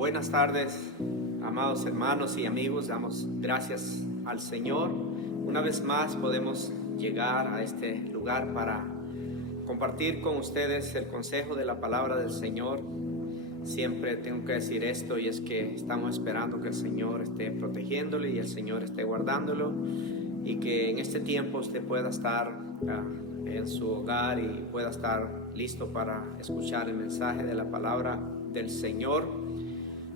Buenas tardes, amados hermanos y amigos. Damos gracias al Señor. Una vez más podemos llegar a este lugar para compartir con ustedes el consejo de la palabra del Señor. Siempre tengo que decir esto, y es que estamos esperando que el Señor esté protegiéndole y el Señor esté guardándolo, y que en este tiempo usted pueda estar en su hogar y pueda estar listo para escuchar el mensaje de la palabra del Señor.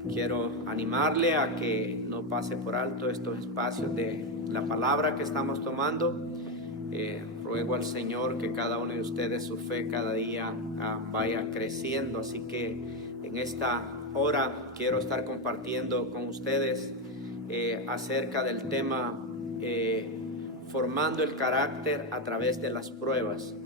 Quiero animarle a que no pase por alto estos espacios de la palabra que estamos tomando. Ruego al Señor que cada uno de ustedes, su fe cada día vaya creciendo. Así que en esta hora quiero estar compartiendo con ustedes acerca del tema formando el carácter a través de las pruebas.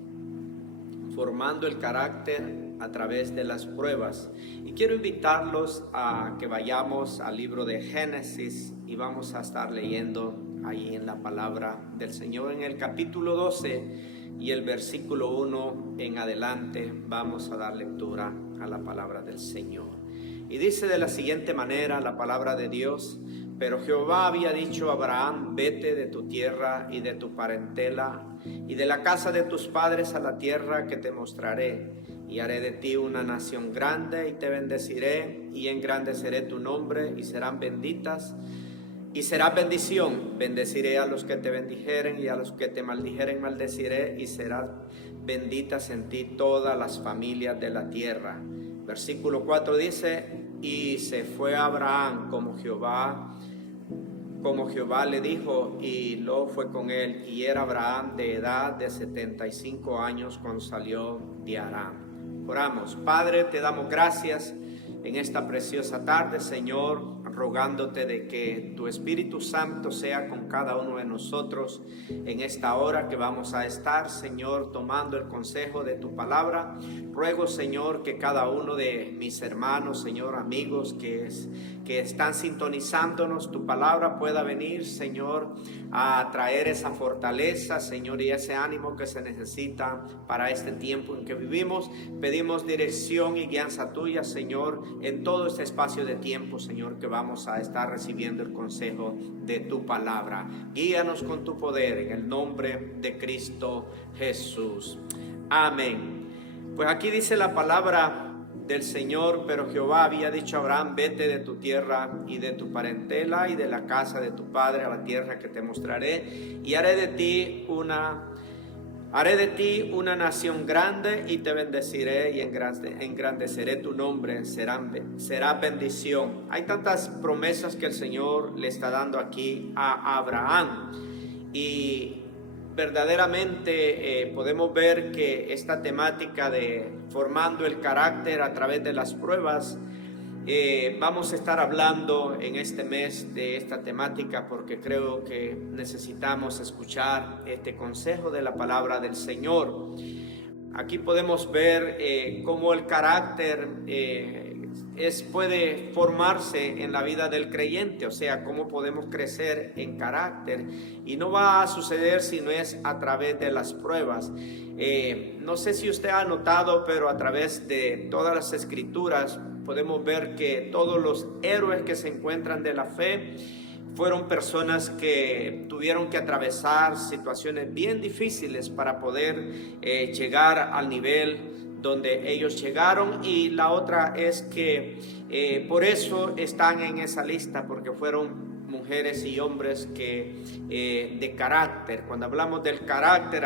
Formando el carácter a través de las pruebas. Y quiero invitarlos a que vayamos al libro de Génesis, y vamos a estar leyendo ahí en la palabra del Señor en el capítulo 12 y el versículo 1 en adelante. Vamos a dar lectura a la palabra del Señor. Y dice de la siguiente manera la palabra de Dios: pero Jehová había dicho a Abraham: vete de tu tierra y de tu parentela y de la casa de tus padres a la tierra que te mostraré, y haré de ti una nación grande, y te bendeciré, y engrandeceré tu nombre, y serán benditas, y será bendición. Bendeciré a los que te bendijeren, y a los que te maldijeren maldeciré, y serán benditas en ti todas las familias de la tierra. Versículo 4 dice: y se fue Abraham como Jehová le dijo, y Lot fue con él, y era Abraham de edad de 75 años cuando salió de Aram. Oramos. Padre, te damos gracias en esta preciosa tarde, Señor, rogándote de que tu Espíritu Santo sea con cada uno de nosotros en esta hora que vamos a estar, Señor, tomando el consejo de tu palabra. Ruego, Señor, que cada uno de mis hermanos, Señor, amigos que están sintonizándonos, tu palabra pueda venir, Señor, a traer esa fortaleza, Señor, y ese ánimo que se necesita para este tiempo en que vivimos. Pedimos dirección y guianza tuya, Señor, en todo este espacio de tiempo, Señor, que vamos a estar recibiendo el consejo de tu palabra. Guíanos con tu poder en el nombre de Cristo Jesús. Amén. Pues aquí dice la palabra del Señor: pero Jehová había dicho a Abraham: vete de tu tierra y de tu parentela y de la casa de tu padre a la tierra que te mostraré, y haré de ti una nación grande, y te bendeciré y engrandeceré tu nombre, será bendición. Hay tantas promesas que el Señor le está dando aquí a Abraham, y verdaderamente podemos ver que esta temática de formando el carácter a través de las pruebas, vamos a estar hablando en este mes de esta temática, porque creo que necesitamos escuchar este consejo de la palabra del Señor. Aquí podemos ver cómo el carácter puede formarse en la vida del creyente, o sea, cómo podemos crecer en carácter, y no va a suceder si no es a través de las pruebas. No sé si usted ha notado, pero a través de todas las escrituras podemos ver que todos los héroes que se encuentran de la fe fueron personas que tuvieron que atravesar situaciones bien difíciles para poder llegar al nivel donde ellos llegaron. Y la otra es que por eso están en esa lista, porque fueron mujeres y hombres que de carácter. Cuando hablamos del carácter,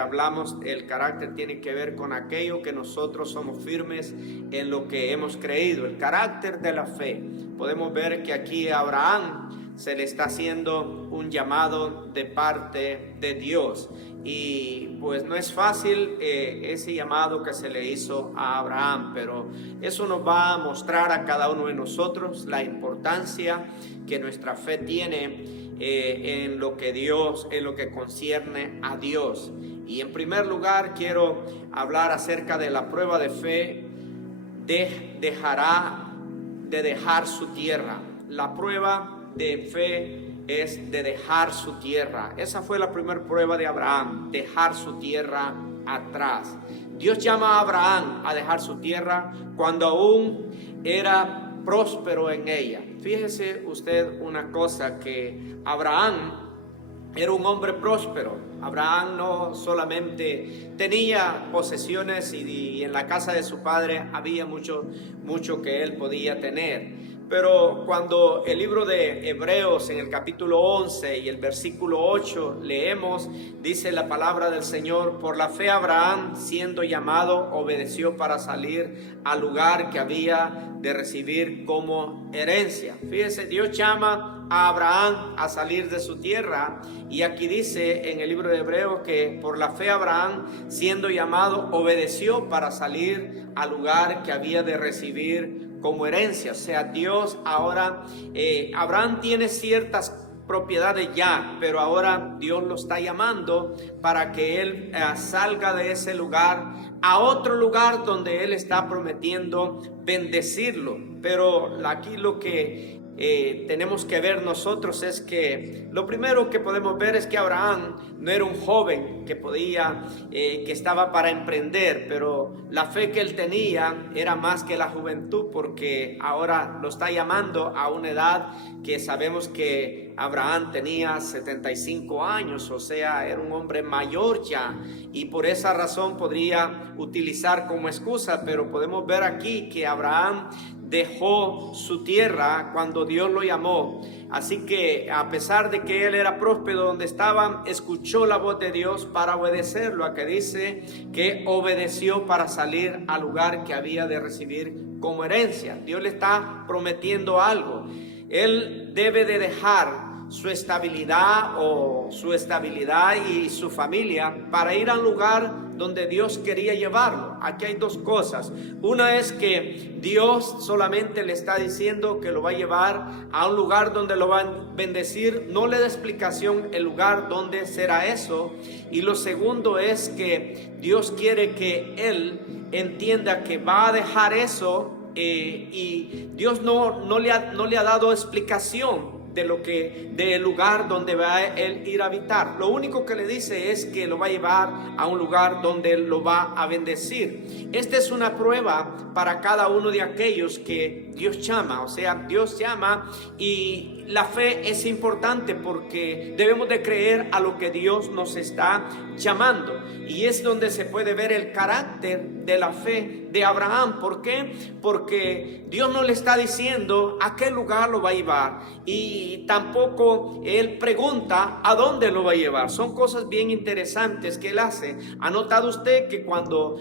el carácter tiene que ver con aquello que nosotros somos firmes en lo que hemos creído, el carácter de la fe. Podemos ver que aquí a Abraham se le está haciendo un llamado de parte de Dios, y pues no es fácil ese llamado que se le hizo a Abraham, pero eso nos va a mostrar a cada uno de nosotros la importancia que nuestra fe tiene en lo que concierne a Dios. Y en primer lugar quiero hablar acerca de la prueba de fe. Dejará de dejar su tierra. La prueba de fe es de dejar su tierra. Esa fue la primera prueba de Abraham: dejar su tierra atrás. Dios llama a Abraham a dejar su tierra cuando aún era próspero en ella. Fíjese usted una cosa, que Abraham era un hombre próspero. Abraham no solamente tenía posesiones y en la casa de su padre había mucho que él podía tener. Pero cuando el libro de Hebreos en el capítulo 11 y el versículo 8 leemos, dice la palabra del Señor: por la fe Abraham, siendo llamado, obedeció para salir al lugar que había de recibir como herencia. Fíjese, Dios llama a Abraham a salir de su tierra, y aquí dice en el libro de Hebreos que por la fe Abraham, siendo llamado, obedeció para salir al lugar que había de recibir como herencia. O sea, Dios ahora, Abraham tiene ciertas propiedades ya, pero ahora Dios lo está llamando para que él salga de ese lugar a otro lugar donde él está prometiendo bendecirlo. Pero aquí lo que tenemos que ver nosotros es que lo primero que podemos ver es que Abraham no era un joven que podía, que estaba para emprender, pero la fe que él tenía era más que la juventud, porque ahora lo está llamando a una edad que sabemos que Abraham tenía 75 años, o sea, era un hombre mayor ya, y por esa razón podría utilizar como excusa. Pero podemos ver aquí que Abraham dejó su tierra cuando Dios lo llamó. Así que a pesar de que él era próspero donde estaba, escuchó la voz de Dios para obedecerlo. A que dice que obedeció para salir al lugar que había de recibir como herencia. Dios le está prometiendo algo. Él debe de dejar su estabilidad y su familia para ir al lugar donde Dios quería llevarlo. Aquí hay dos cosas. Una es que Dios solamente le está diciendo que lo va a llevar a un lugar donde lo va a bendecir. No le da explicación el lugar donde será eso. Y lo segundo es que Dios quiere que él entienda que va a dejar eso, y Dios no le ha dado explicación del lugar donde va a él ir a habitar. Lo único que le dice es que lo va a llevar a un lugar donde él lo va a bendecir. Esta es una prueba para cada uno de aquellos que Dios llama. O sea, Dios llama, y la fe es importante porque debemos de creer a lo que Dios nos está llamando, y es donde se puede ver el carácter de la fe de Abraham. ¿Por qué? Porque Dios no le está diciendo a qué lugar lo va a llevar, y tampoco él pregunta a dónde lo va a llevar. Son cosas bien interesantes que él hace. ¿Ha notado usted que cuando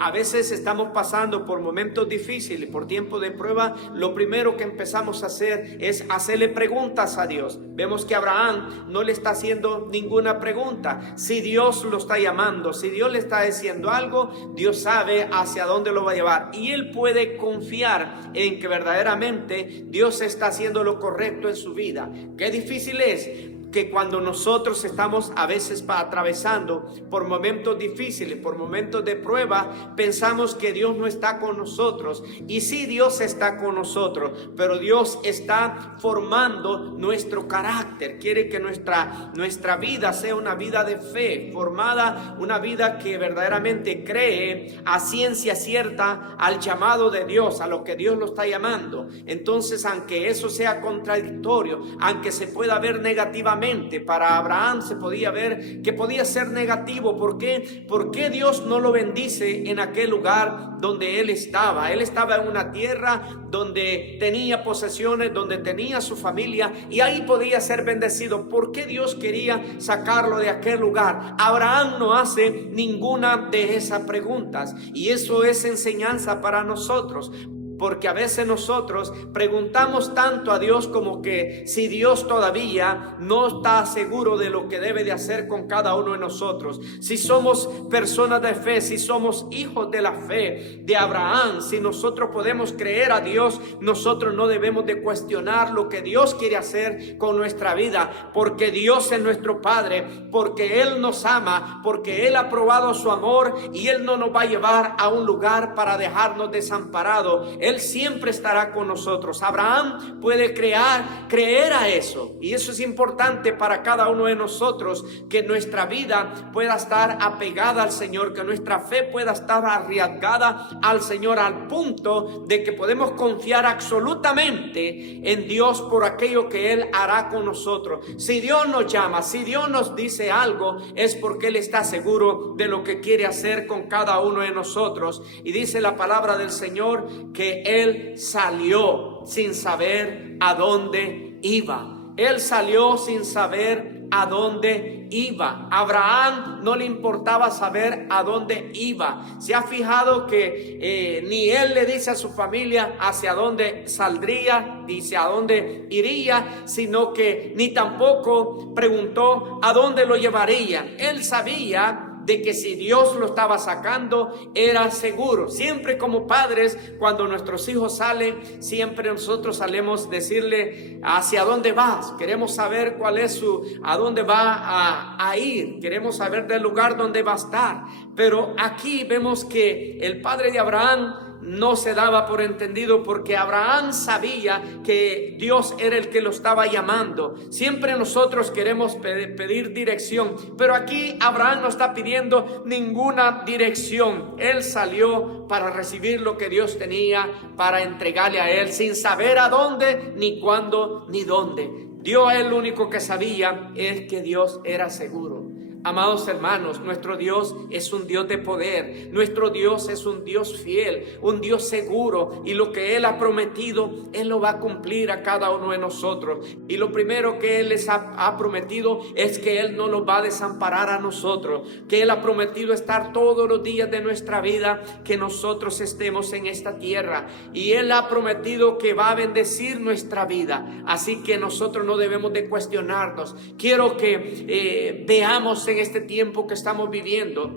a veces estamos pasando por momentos difíciles, por tiempo de prueba, lo primero que empezamos a hacer es hacerle preguntas a Dios? Vemos que Abraham no le está haciendo ninguna pregunta. Si Dios lo está llamando, si Dios le está diciendo algo, Dios sabe hacia dónde lo va a llevar, y él puede confiar en que verdaderamente Dios está haciendo lo correcto en su vida. Qué difícil es que cuando nosotros estamos a veces atravesando por momentos difíciles, por momentos de prueba, pensamos que Dios no está con nosotros. Y sí, Dios está con nosotros, pero Dios está formando nuestro carácter. Quiere que nuestra vida sea una vida de fe, formada, una vida que verdaderamente cree a ciencia cierta al llamado de Dios, a lo que Dios lo está llamando. Entonces, aunque eso sea contradictorio, aunque se pueda ver negativamente, para Abraham se podía ver que podía ser negativo. ¿Por qué? Porque Dios no lo bendice en aquel lugar donde él estaba. Él estaba en una tierra donde tenía posesiones, donde tenía su familia, y ahí podía ser bendecido. ¿Por qué Dios quería sacarlo de aquel lugar? Abraham no hace ninguna de esas preguntas, y eso es enseñanza para nosotros. Porque a veces nosotros preguntamos tanto a Dios como que si Dios todavía no está seguro de lo que debe de hacer con cada uno de nosotros. Si somos personas de fe, si somos hijos de la fe de Abraham, si nosotros podemos creer a Dios, nosotros no debemos de cuestionar lo que Dios quiere hacer con nuestra vida, porque Dios es nuestro Padre, porque Él nos ama, porque Él ha probado su amor, y Él no nos va a llevar a un lugar para dejarnos desamparados. Él siempre estará con nosotros. Abraham puede creer a eso, y eso es importante para cada uno de nosotros, que nuestra vida pueda estar apegada al Señor, que nuestra fe pueda estar arriesgada al Señor, al punto de que podemos confiar absolutamente en Dios por aquello que Él hará con nosotros. Si Dios nos llama, si Dios nos dice algo, es porque Él está seguro de lo que quiere hacer con cada uno de nosotros. Y dice la palabra del Señor que Él salió sin saber a dónde iba. Él salió sin saber a dónde iba. Abraham no le importaba saber a dónde iba. Se ha fijado que ni él le dice a su familia hacia dónde saldría, dice a dónde iría, sino que ni tampoco preguntó a dónde lo llevarían. Él sabía de que si Dios lo estaba sacando, era seguro. Siempre como padres, cuando nuestros hijos salen, siempre nosotros salemos decirle hacia dónde vas. Queremos saber cuál es a dónde va a ir. Queremos saber del lugar donde va a estar. Pero aquí vemos que el padre de Abraham no se daba por entendido, porque Abraham sabía que Dios era el que lo estaba llamando. Siempre nosotros queremos pedir dirección, pero aquí Abraham no está pidiendo ninguna dirección. Él salió para recibir lo que Dios tenía para entregarle a él, sin saber a dónde, ni cuándo, ni dónde. Dios, el único que sabía es que Dios era seguro. Amados hermanos, nuestro Dios es un Dios de poder, nuestro Dios es un Dios fiel, un Dios seguro, y lo que Él ha prometido, Él lo va a cumplir a cada uno de nosotros. Y lo primero que Él les ha prometido es que Él no nos va a desamparar a nosotros, que Él ha prometido estar todos los días de nuestra vida, que nosotros estemos en esta tierra, y Él ha prometido que va a bendecir nuestra vida. Así que nosotros no debemos de cuestionarnos. Quiero que veamos en este tiempo que estamos viviendo.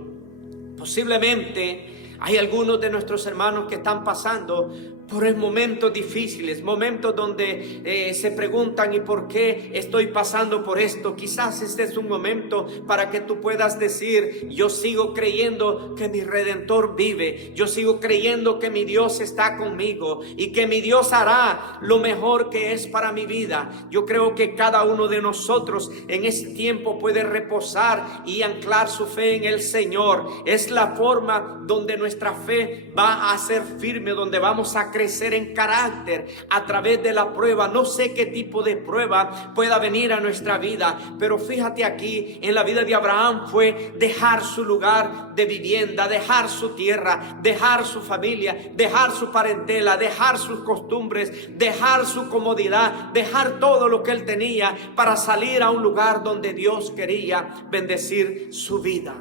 Posiblemente hay algunos de nuestros hermanos que están pasando por momentos difíciles, momentos donde se preguntan: ¿y por qué estoy pasando por esto? Quizás este es un momento para que tú puedas decir: yo sigo creyendo que mi Redentor vive, yo sigo creyendo que mi Dios está conmigo y que mi Dios hará lo mejor que es para mi vida. Yo creo que cada uno de nosotros en este tiempo puede reposar y anclar su fe en el Señor. Es la forma donde nuestra fe va a ser firme, donde vamos a crecer en carácter a través de la prueba. No sé qué tipo de prueba pueda venir a nuestra vida, pero fíjate aquí, en la vida de Abraham fue dejar su lugar de vivienda, dejar su tierra, dejar su familia, dejar su parentela, dejar sus costumbres, dejar su comodidad, dejar todo lo que él tenía para salir a un lugar donde Dios quería bendecir su vida.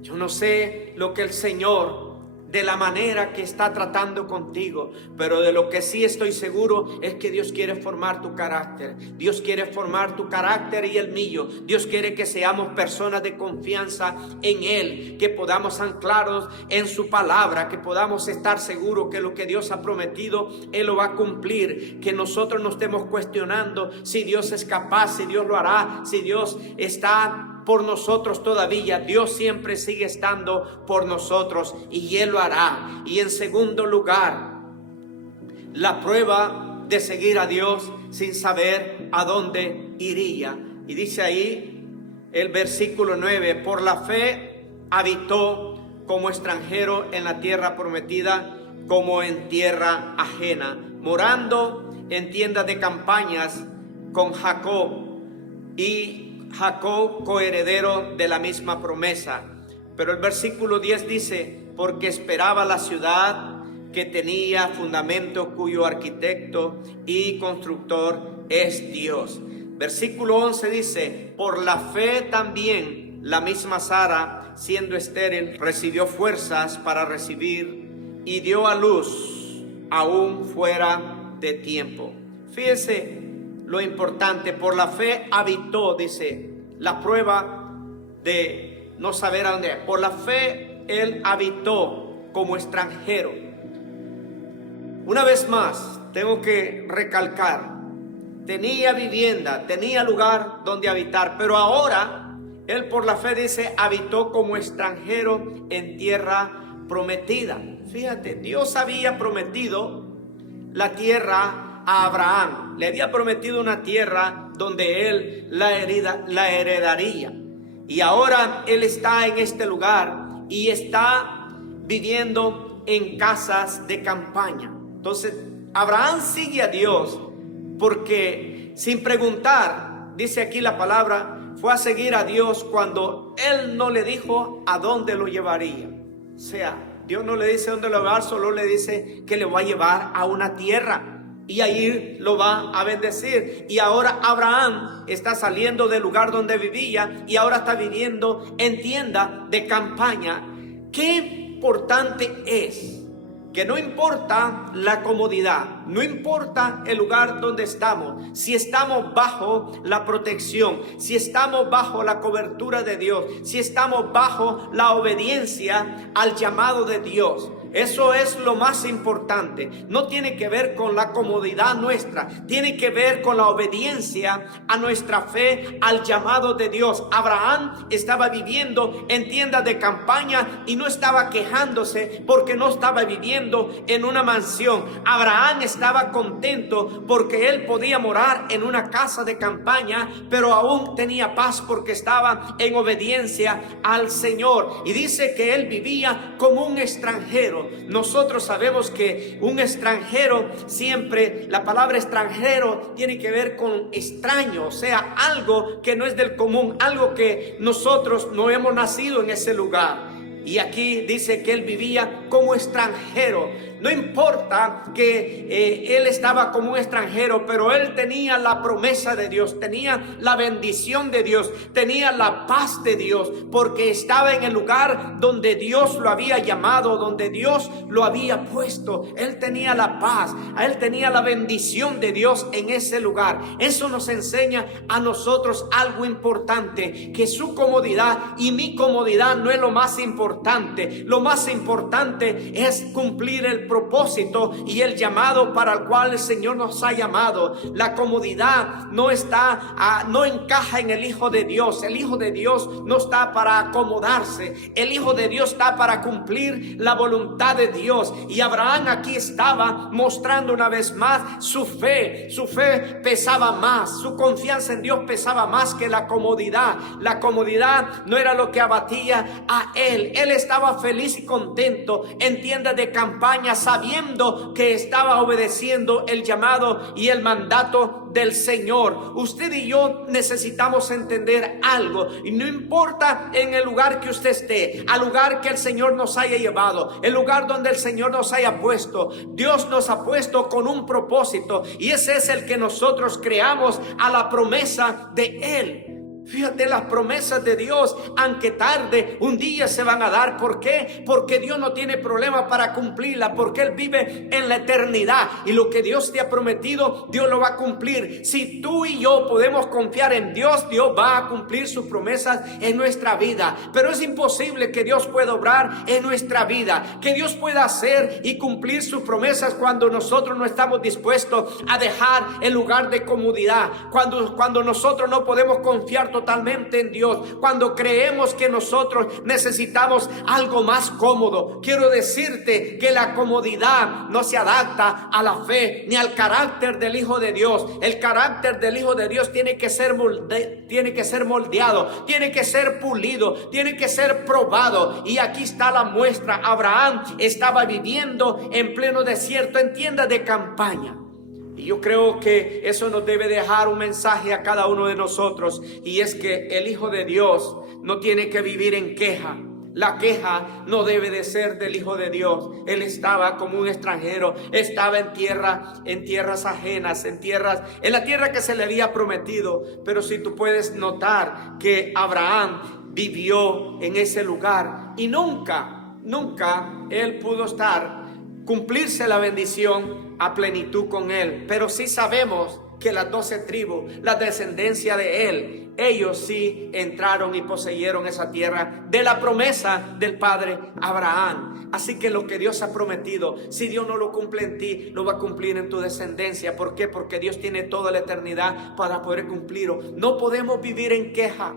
Yo no sé lo que el Señor, de la manera que está tratando contigo, pero de lo que sí estoy seguro es que Dios quiere formar tu carácter. Dios quiere formar tu carácter y el mío. Dios quiere que seamos personas de confianza en Él, que podamos anclarnos en su palabra, que podamos estar seguros que lo que Dios ha prometido, Él lo va a cumplir, que nosotros no estemos cuestionando si Dios es capaz, si Dios lo hará, si Dios está por nosotros todavía. Dios siempre sigue estando por nosotros y Él lo hará. Y en segundo lugar, la prueba de seguir a Dios sin saber a dónde iría. Y dice ahí el versículo 9: por la fe habitó como extranjero en la tierra prometida, como en tierra ajena, morando en tiendas de campañas con Jacob, y Jacob coheredero de la misma promesa. Pero el versículo 10 dice: porque esperaba la ciudad que tenía fundamento, cuyo arquitecto y constructor es Dios. Versículo 11 dice: por la fe también la misma Sara, siendo estéril, recibió fuerzas para recibir y dio a luz aún fuera de tiempo. Fíjese lo importante: por la fe habitó, dice, la prueba de no saber a dónde. Por la fe él habitó como extranjero. Una vez más, tengo que recalcar: tenía vivienda, tenía lugar donde habitar, pero ahora él por la fe, dice, habitó como extranjero en tierra prometida. Fíjate, Dios había prometido la tierra a Abraham. Le había prometido una tierra donde él la heredaría. Y ahora él está en este lugar y está viviendo en casas de campaña. Entonces Abraham sigue a Dios porque sin preguntar, dice aquí la palabra, fue a seguir a Dios cuando él no le dijo a dónde lo llevaría. O sea, Dios no le dice dónde lo va a llevar, solo le dice que le va a llevar a una tierra y ahí lo va a bendecir. Y ahora Abraham está saliendo del lugar donde vivía y ahora está viviendo en tienda de campaña. Qué importante es que no importa la comodidad, no importa el lugar donde estamos, si estamos bajo la protección, si estamos bajo la cobertura de Dios, si estamos bajo la obediencia al llamado de Dios. Eso es lo más importante. No tiene que ver con la comodidad nuestra, tiene que ver con la obediencia a nuestra fe, al llamado de Dios. Abraham estaba viviendo en tiendas de campaña y no estaba quejándose porque no estaba viviendo en una mansión. Abraham estaba contento porque él podía morar en una casa de campaña, pero aún tenía paz porque estaba en obediencia al Señor. Y dice que él vivía como un extranjero. Nosotros sabemos que un extranjero, siempre la palabra extranjero tiene que ver con extraño, o sea, algo que no es del común, algo que nosotros no hemos nacido en ese lugar. Y aquí dice que él vivía como extranjero. No importa que él estaba como un extranjero, pero él tenía la promesa de Dios, tenía la bendición de Dios, tenía la paz de Dios, porque estaba en el lugar donde Dios lo había llamado, donde Dios lo había puesto. Él tenía la paz, él tenía la bendición de Dios en ese lugar. Eso nos enseña a nosotros algo importante, que su comodidad y mi comodidad no es lo más importante. Lo más importante es cumplir el propósito y el llamado para el cual el Señor nos ha llamado. La comodidad no encaja en el Hijo de Dios. El Hijo de Dios no está para acomodarse. El Hijo de Dios está para cumplir la voluntad de Dios. Y Abraham aquí estaba mostrando una vez más su fe. Su fe pesaba más, su confianza en Dios pesaba más que la comodidad. La comodidad no era lo que abatía a él. Él estaba feliz y contento en tiendas de campaña, sabiendo que estaba obedeciendo el llamado y el mandato del Señor. Usted y yo necesitamos entender algo, y no importa en el lugar que usted esté, al lugar que el Señor nos haya llevado, el lugar donde el Señor nos haya puesto, Dios nos ha puesto con un propósito, y ese es el que nosotros creamos a la promesa de Él. Fíjate, las promesas de Dios, aunque tarde, un día se van a dar. ¿Por qué? Porque Dios no tiene problema para cumplirla, porque Él vive en la eternidad, y lo que Dios te ha prometido, Dios lo va a cumplir. Si tú y yo podemos confiar en Dios, Dios va a cumplir sus promesas en nuestra vida. Pero es imposible que Dios pueda obrar en nuestra vida, que Dios pueda hacer y cumplir sus promesas cuando nosotros no estamos dispuestos a dejar el lugar de comodidad, cuando nosotros no podemos confiar totalmente en Dios, cuando creemos que nosotros necesitamos algo más cómodo. Quiero decirte que la comodidad no se adapta a la fe ni al carácter del Hijo de Dios. El carácter del Hijo de Dios tiene que ser moldeado, tiene que ser pulido, tiene que ser probado. Y aquí está la muestra. Abraham estaba viviendo en pleno desierto, en tiendas de campaña. Y yo creo que eso nos debe dejar un mensaje a cada uno de nosotros, y es que el Hijo de Dios no tiene que vivir en queja. La queja no debe de ser del Hijo de Dios. Él estaba como un extranjero, estaba en tierras ajenas, en la tierra que se le había prometido. Pero si tú puedes notar que Abraham vivió en ese lugar y nunca él pudo cumplirse la bendición a plenitud con él. Pero sí sabemos que las 12 tribus, la descendencia de él, ellos sí entraron y poseyeron esa tierra de la promesa del padre Abraham. Así que lo que Dios ha prometido, si Dios no lo cumple en ti, lo va a cumplir en tu descendencia. ¿Por qué? Porque Dios tiene toda la eternidad para poder cumplirlo. No podemos vivir en queja.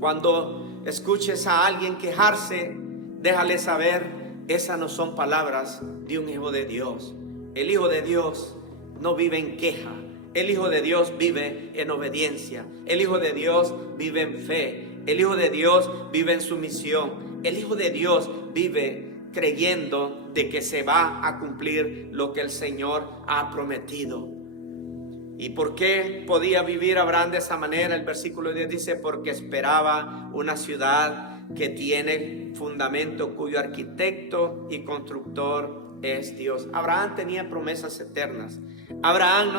Cuando escuches a alguien quejarse, déjale saber: esas no son palabras de un hijo de Dios. El Hijo de Dios no vive en queja. El Hijo de Dios vive en obediencia. El Hijo de Dios vive en fe. El Hijo de Dios vive en sumisión. El Hijo de Dios vive creyendo de que se va a cumplir lo que el Señor ha prometido. ¿Y por qué podía vivir Abraham de esa manera? El versículo 10 dice: porque esperaba una ciudad que tiene fundamento, cuyo arquitecto y constructor es Dios. Abraham tenía promesas eternas. Abraham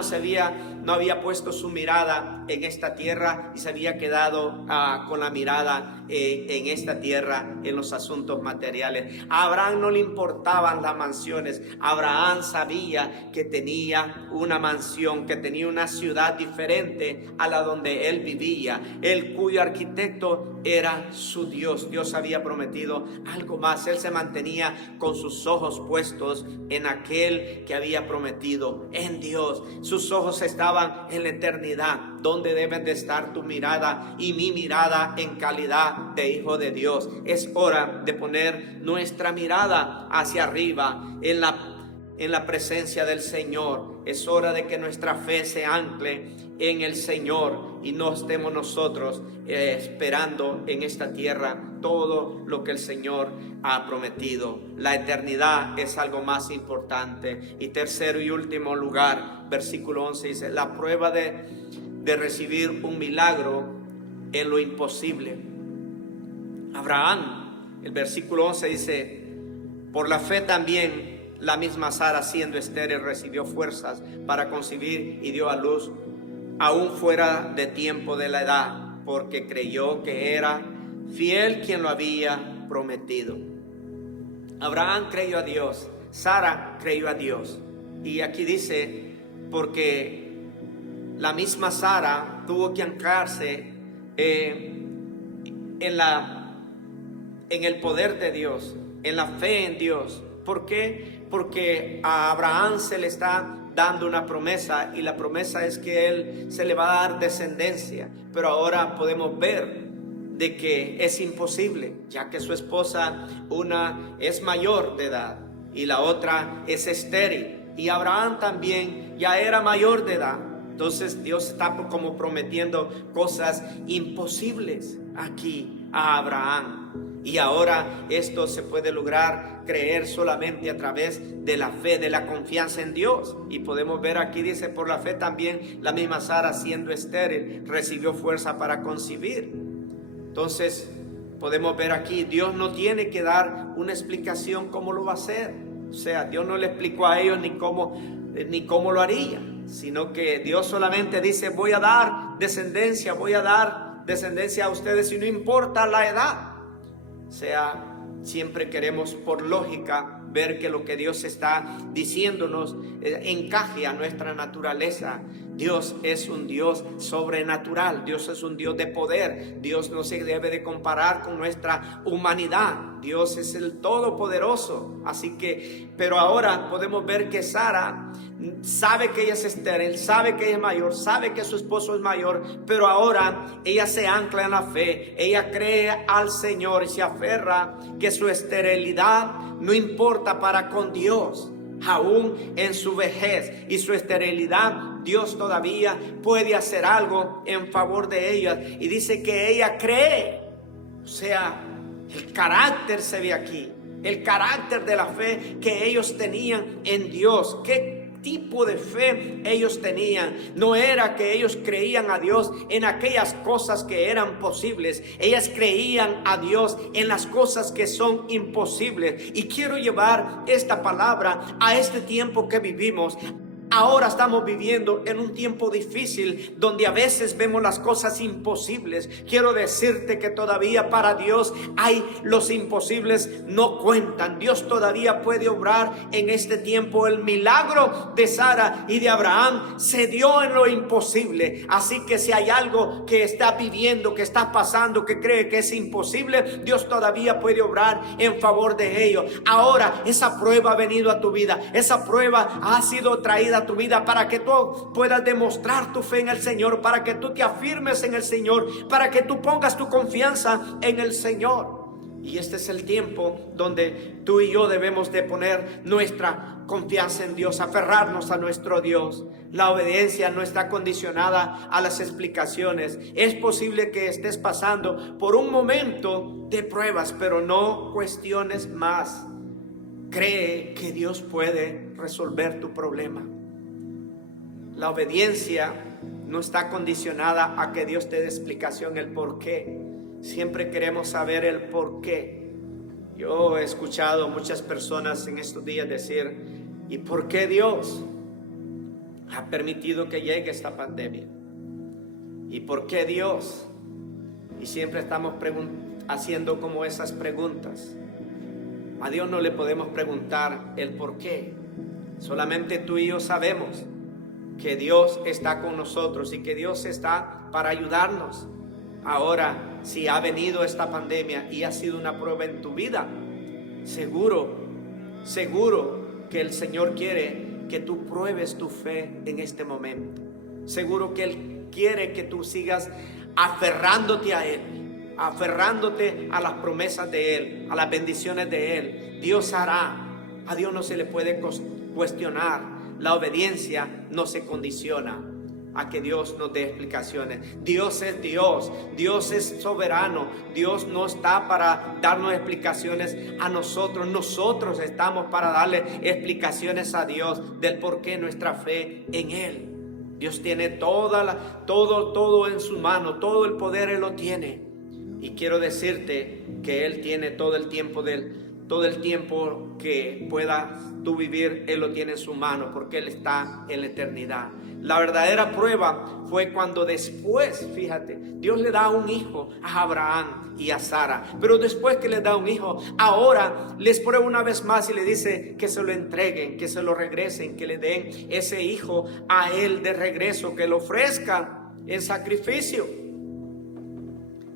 no había puesto su mirada en esta tierra y se había quedado con la mirada en esta tierra, en los asuntos materiales. A Abraham no le importaban las mansiones. Abraham sabía que tenía una mansión, que tenía una ciudad diferente a la donde él vivía, el cuyo arquitecto era su Dios. Dios había prometido algo más. Él se mantenía con sus ojos puestos en aquel que había prometido, en Dios. Sus ojos estaban en la eternidad, donde deben de estar tu mirada y mi mirada en calidad de hijo de Dios. Es hora de poner nuestra mirada hacia arriba en la presencia del Señor. Es hora de que nuestra fe se ancle en el Señor y no estemos nosotros esperando en esta tierra todo lo que el Señor ha prometido. La eternidad es algo más importante. Y tercero y último lugar, versículo 11 dice: la prueba de recibir un milagro en lo imposible. Abraham, el versículo 11 dice: por la fe también la misma Sara, siendo estéril, recibió fuerzas para concebir y dio a luz, aún fuera de tiempo de la edad, porque creyó que era fiel quien lo había prometido. Abraham creyó a Dios, Sara creyó a Dios. Y aquí dice: porque la misma Sara tuvo que anclarse en el poder de Dios, en la fe en Dios. ¿Por qué? Porque a Abraham se le está dando una promesa, y la promesa es que él se le va a dar descendencia. Pero ahora podemos ver de que es imposible, ya que su esposa, una es mayor de edad y la otra es estéril, y Abraham también ya era mayor de edad. Entonces Dios está como prometiendo cosas imposibles aquí a Abraham. Y ahora esto se puede lograr creer solamente a través de la fe, de la confianza en Dios. Y podemos ver aquí, dice: por la fe también la misma Sara, siendo estéril, recibió fuerza para concebir. Entonces podemos ver aquí, Dios no tiene que dar una explicación cómo lo va a hacer. O sea, Dios no le explicó a ellos ni cómo lo haría, sino que Dios solamente dice: voy a dar descendencia a ustedes, y no importa la edad. O sea, siempre queremos por lógica ver que lo que Dios está diciéndonos encaje a nuestra naturaleza. Dios es un Dios sobrenatural. Dios es un Dios de poder. Dios no se debe de comparar con nuestra humanidad. Dios es el Todopoderoso. Así que, pero ahora podemos ver que Sara sabe que ella es estéril, sabe que ella es mayor, sabe que su esposo es mayor, pero ahora ella se ancla en la fe. Ella cree al Señor y se aferra que su esterilidad no importa para con Dios. Aún en su vejez y su esterilidad, Dios todavía puede hacer algo en favor de ella. Y dice que ella cree. O sea, el carácter se ve aquí, el carácter de la fe que ellos tenían en Dios. ¿Qué tipo de fe ellos tenían? No era que ellos creían a Dios en aquellas cosas que eran posibles. Ellas creían a Dios en las cosas que son imposibles. Y quiero llevar esta palabra a este tiempo que vivimos. Ahora estamos viviendo en un tiempo difícil donde a veces vemos las cosas imposibles. Quiero decirte que todavía para Dios los imposibles no cuentan. Dios todavía puede obrar en este tiempo. El milagro de Sara y de Abraham se dio en lo imposible. Así que si hay algo que está viviendo, que está pasando, que cree que es imposible, Dios todavía puede obrar en favor de ello. Ahora esa prueba ha venido a tu vida. Esa prueba ha sido traída a tu vida para que tú puedas demostrar tu fe en el Señor, para que tú te afirmes en el Señor, para que tú pongas tu confianza en el Señor. Y este es el tiempo donde tú y yo debemos de poner nuestra confianza en Dios, aferrarnos a nuestro Dios. La obediencia no está condicionada a las explicaciones. Es posible que estés pasando por un momento de pruebas, pero no cuestiones más. Cree que Dios puede resolver tu problema. La obediencia no está condicionada a que Dios te dé explicación el por qué. Siempre queremos saber el por qué. Yo he escuchado muchas personas en estos días decir: ¿y por qué Dios ha permitido que llegue esta pandemia? ¿Y por qué Dios? Y siempre estamos haciendo como esas preguntas. A Dios no le podemos preguntar el por qué. Solamente tú y yo sabemos que Dios está con nosotros y que Dios está para ayudarnos. Ahora, si ha venido esta pandemia y ha sido una prueba en tu vida, seguro que el Señor quiere que tú pruebes tu fe en este momento. Seguro que Él quiere que tú sigas aferrándote a Él, aferrándote a las promesas de Él, a las bendiciones de Él. Dios hará. A Dios no se le puede cuestionar. La obediencia no se condiciona a que Dios nos dé explicaciones. Dios es Dios, Dios es soberano. Dios no está para darnos explicaciones a nosotros. Nosotros estamos para darle explicaciones a Dios del por qué nuestra fe en Él. Dios tiene todo en su mano, todo el poder Él lo tiene. Y quiero decirte que Él tiene todo el tiempo que pueda tú vivir, Él lo tiene en su mano, porque Él está en la eternidad. La verdadera prueba fue cuando después, fíjate, Dios le da un hijo a Abraham y a Sara. Pero después que les da un hijo, ahora les prueba una vez más y le dice que se lo entreguen, que se lo regresen, que le den ese hijo a él de regreso, que lo ofrezcan en sacrificio.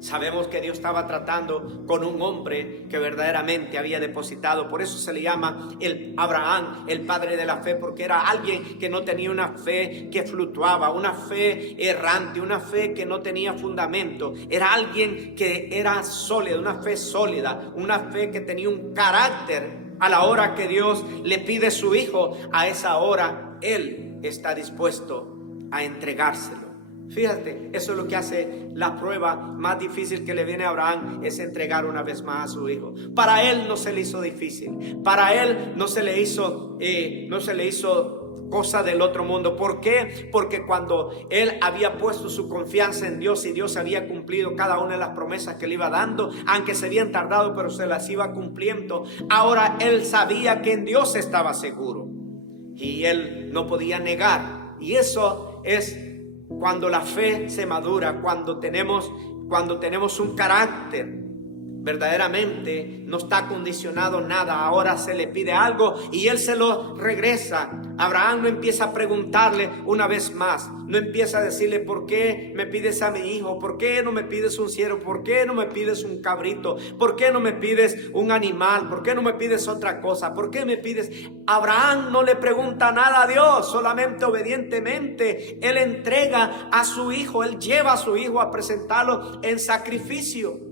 Sabemos que Dios estaba tratando con un hombre que verdaderamente había depositado. Por eso se le llama Abraham, el padre de la fe, porque era alguien que no tenía una fe que fluctuaba, una fe errante, una fe que no tenía fundamento. Era alguien que era sólida, una fe que tenía un carácter. A la hora que Dios le pide su hijo, a esa hora Él está dispuesto a entregárselo. Fíjate, eso es lo que hace la prueba más difícil que le viene a Abraham, es entregar una vez más a su hijo. Para él no se le hizo difícil, para él no se le hizo cosa del otro mundo. ¿Por qué? Porque cuando él había puesto su confianza en Dios y Dios había cumplido cada una de las promesas que le iba dando, aunque se habían tardado, pero se las iba cumpliendo. Ahora él sabía que en Dios estaba seguro y él no podía negar. Y eso es cuando la fe se madura, cuando tenemos un carácter verdaderamente no está condicionado nada. Ahora se le pide algo y él se lo regresa. Abraham no empieza a preguntarle una vez más, no empieza a decirle: ¿por qué me pides a mi hijo? ¿Por qué no me pides un ciervo? ¿Por qué no me pides un cabrito? ¿Por qué no me pides un animal? ¿Por qué no me pides otra cosa? ¿Por qué me pides? Abraham no le pregunta nada a Dios, solamente obedientemente él entrega a su hijo, él lleva a su hijo a presentarlo en sacrificio.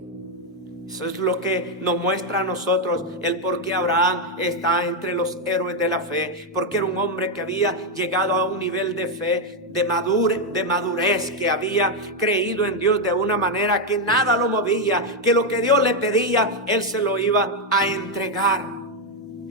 Eso es lo que nos muestra a nosotros el por qué Abraham está entre los héroes de la fe, porque era un hombre que había llegado a un nivel de fe, de madurez, que había creído en Dios de una manera que nada lo movía, que lo que Dios le pedía, él se lo iba a entregar.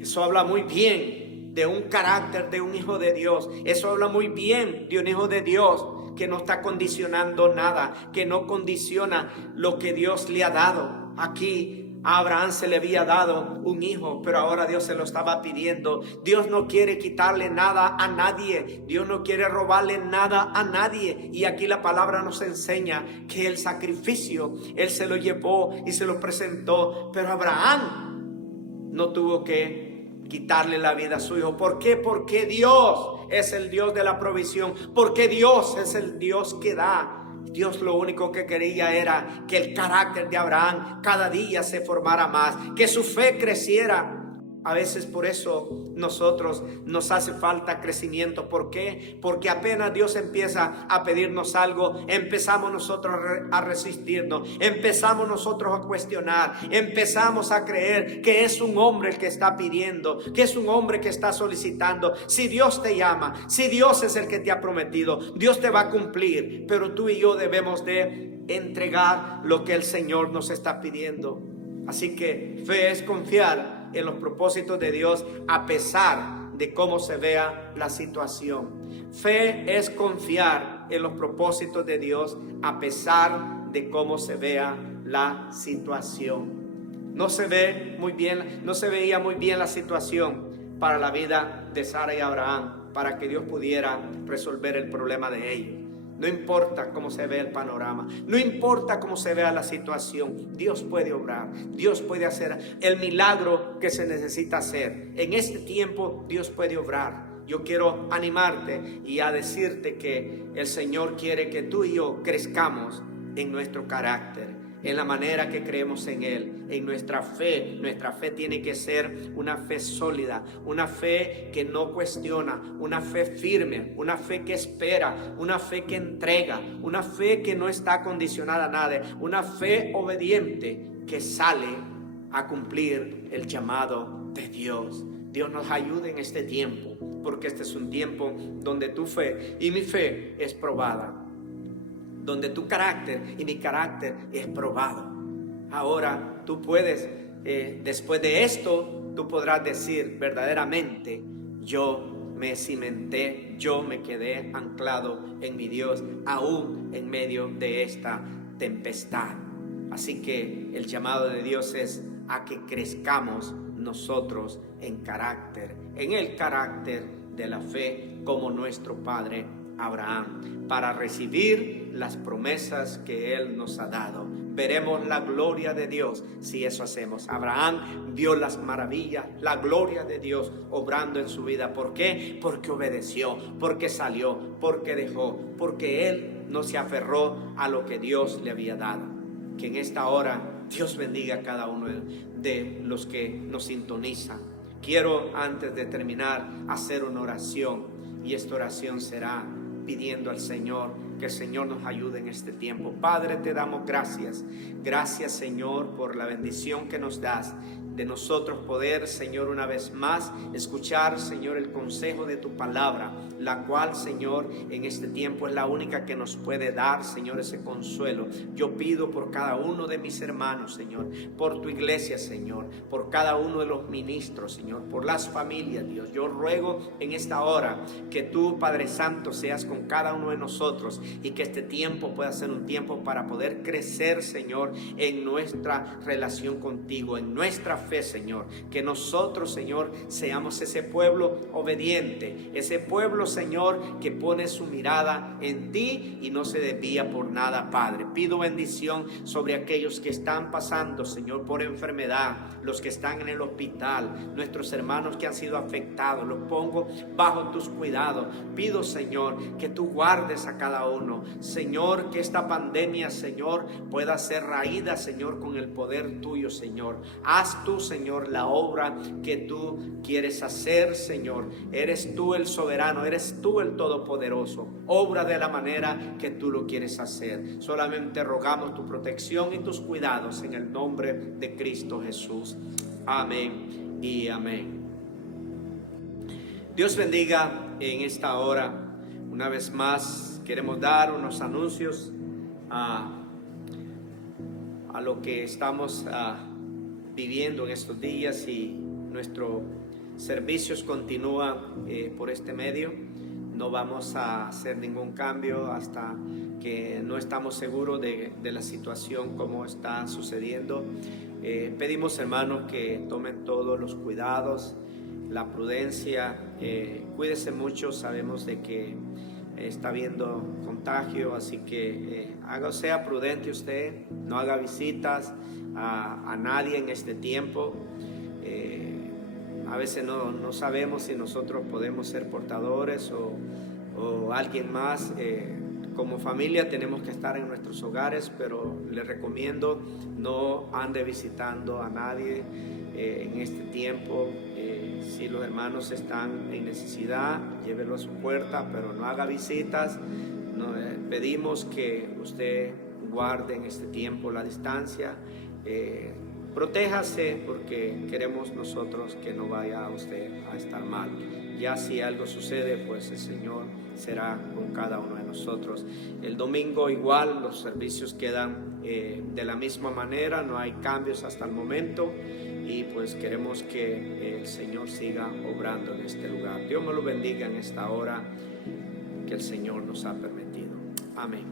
Eso habla muy bien de un carácter de un hijo de Dios. Eso habla muy bien de un hijo de Dios que no está condicionando nada, que no condiciona lo que Dios le ha dado. Aquí a Abraham se le había dado un hijo, pero ahora Dios se lo estaba pidiendo. Dios no quiere quitarle nada a nadie. Dios no quiere robarle nada a nadie. Y aquí la palabra nos enseña que el sacrificio, Él se lo llevó y se lo presentó. Pero Abraham no tuvo que quitarle la vida a su hijo. ¿Por qué? Porque Dios es el Dios de la provisión. Porque Dios es el Dios que da. Dios lo único que quería era que el carácter de Abraham cada día se formara más, que su fe creciera. A veces por eso nosotros nos hace falta crecimiento. ¿Por qué? Porque apenas Dios empieza a pedirnos algo, empezamos nosotros a resistirnos, empezamos nosotros a cuestionar, empezamos a creer que es un hombre el que está pidiendo, que es un hombre que está solicitando. Si Dios te llama, si Dios es el que te ha prometido, Dios te va a cumplir, pero tú y yo debemos de entregar lo que el Señor nos está pidiendo. Así que fe es confiar en los propósitos de Dios a pesar de cómo se vea la situación. Fe es confiar en los propósitos de Dios a pesar de cómo se vea la situación. No se veía muy bien la situación para la vida de Sara y Abraham, para que Dios pudiera resolver el problema de ellos. No importa cómo se ve el panorama, no importa cómo se vea la situación, Dios puede obrar, Dios puede hacer el milagro que se necesita hacer. En este tiempo Dios puede obrar. Yo quiero animarte y a decirte que el Señor quiere que tú y yo crezcamos en nuestro carácter, en la manera que creemos en Él, en nuestra fe. Nuestra fe tiene que ser una fe sólida, una fe que no cuestiona, una fe firme, una fe que espera, una fe que entrega, una fe que no está condicionada a nada, una fe obediente que sale a cumplir el llamado de Dios. Dios nos ayude en este tiempo, porque este es un tiempo donde tu fe y mi fe es probada, donde tu carácter y mi carácter es probado. Ahora tú puedes, después de esto, tú podrás decir verdaderamente: yo me cimenté, yo me quedé anclado en mi Dios, aún en medio de esta tempestad. Así que el llamado de Dios es a que crezcamos nosotros en carácter, en el carácter de la fe, como nuestro padre Abraham, para recibir las promesas que Él nos ha dado. Veremos la gloria de Dios si eso hacemos. Abraham vio las maravillas, la gloria de Dios obrando en su vida. ¿Por qué? Porque obedeció, porque salió, porque dejó, porque él no se aferró a lo que Dios le había dado. Que en esta hora Dios bendiga a cada uno de los que nos sintonizan. Quiero, antes de terminar, hacer una oración, y esta oración será pidiendo al Señor que el Señor nos ayude en este tiempo. Padre, te damos gracias. Gracias, Señor, por la bendición que nos das de nosotros poder, Señor, una vez más escuchar, Señor, el consejo de tu palabra, la cual, Señor, en este tiempo es la única que nos puede dar, Señor, ese consuelo. Yo pido por cada uno de mis hermanos, Señor, por tu iglesia, Señor, por cada uno de los ministros, Señor, por las familias, Dios. Yo ruego en esta hora que tú, Padre Santo, seas con cada uno de nosotros y que este tiempo pueda ser un tiempo para poder crecer, Señor, en nuestra relación contigo, en nuestra fe, Señor. Que nosotros, Señor, seamos ese pueblo obediente, ese pueblo, Señor, que pone su mirada en ti y no se desvía por nada, Padre. Pido bendición sobre aquellos que están pasando, Señor, por enfermedad, los que están en el hospital, nuestros hermanos que han sido afectados, los pongo bajo tus cuidados. Pido, Señor, que tú guardes a cada uno, Señor, que esta pandemia, Señor, pueda ser raída, Señor, con el poder tuyo, Señor. Haz tú, Señor, la obra que tú quieres hacer, Señor. Eres tú el soberano, eres tú el todopoderoso. Obra de la manera que tú lo quieres hacer. Solamente rogamos tu protección y tus cuidados en el nombre de Cristo Jesús. Amén y amén. Dios bendiga en esta hora. Una vez más queremos dar unos anuncios a lo que estamos viviendo en estos días, y nuestros servicios continúan por este medio. No vamos a hacer ningún cambio hasta que no estamos seguros de la situación como está sucediendo. Pedimos, hermanos, que tomen todos los cuidados, la prudencia. Cuídese mucho, sabemos de que está habiendo contagio, así que sea prudente usted, no haga visitas a nadie en este tiempo. A veces no sabemos si nosotros podemos ser portadores o alguien más como familia tenemos que estar en nuestros hogares, pero les recomiendo no ande visitando a nadie en este tiempo. Si los hermanos están en necesidad, llévelo a su puerta, pero no haga visitas. Pedimos que usted guarde en este tiempo la distancia. Protéjase, porque queremos nosotros que no vaya usted a estar mal. Ya si algo sucede, pues el Señor será con cada uno de nosotros. El domingo igual, los servicios quedan de la misma manera, no hay cambios hasta el momento, y pues queremos que el Señor siga obrando en este lugar. Dios me lo bendiga en esta hora que el Señor nos ha permitido. Amén.